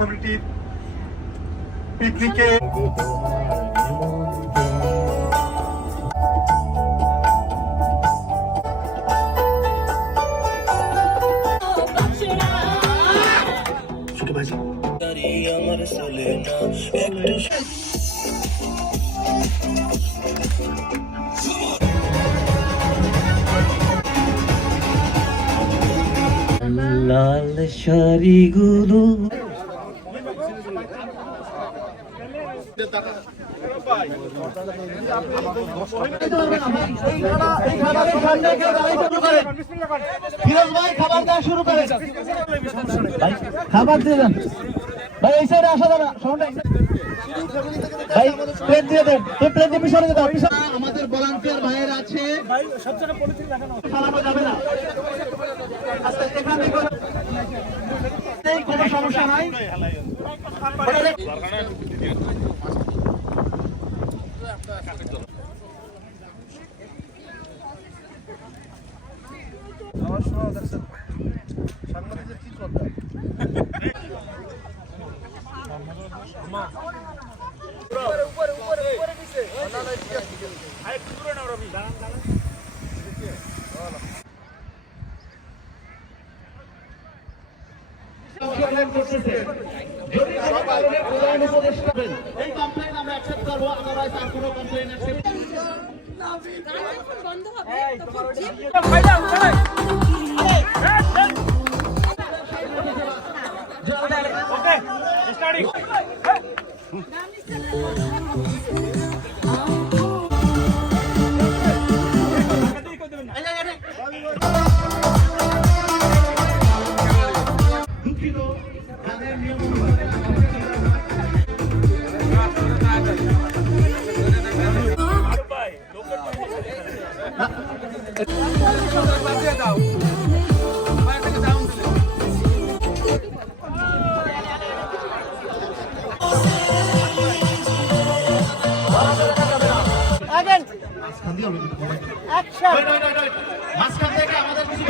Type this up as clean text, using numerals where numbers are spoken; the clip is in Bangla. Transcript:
কমিটির পিকনিকে আমার চলে না একটু লাল শাড়িগুলো খাবার দিয়ে দেন ভাই, এই সাইডে আসা যাবে ভাই, প্লেট দিয়ে দেন, প্লেট দিয়ে পিছনে দেন। আমাদের ভলান্টিয়ার ভাইয়েরা আছে, যাবে না, কোনো সমস্যা নাই। এই কমপ্লেন আমরা অ্যাকসেপ্ট করবো, আদারওয়াইজ আর কোনো কমপ্লেন অ্যাকসেপ্ট বন্ধ হবে। ওকে স্টার্টিং দুঃখিত তাদের নিয়ম মাঝখান থেকে আমাদের কিছু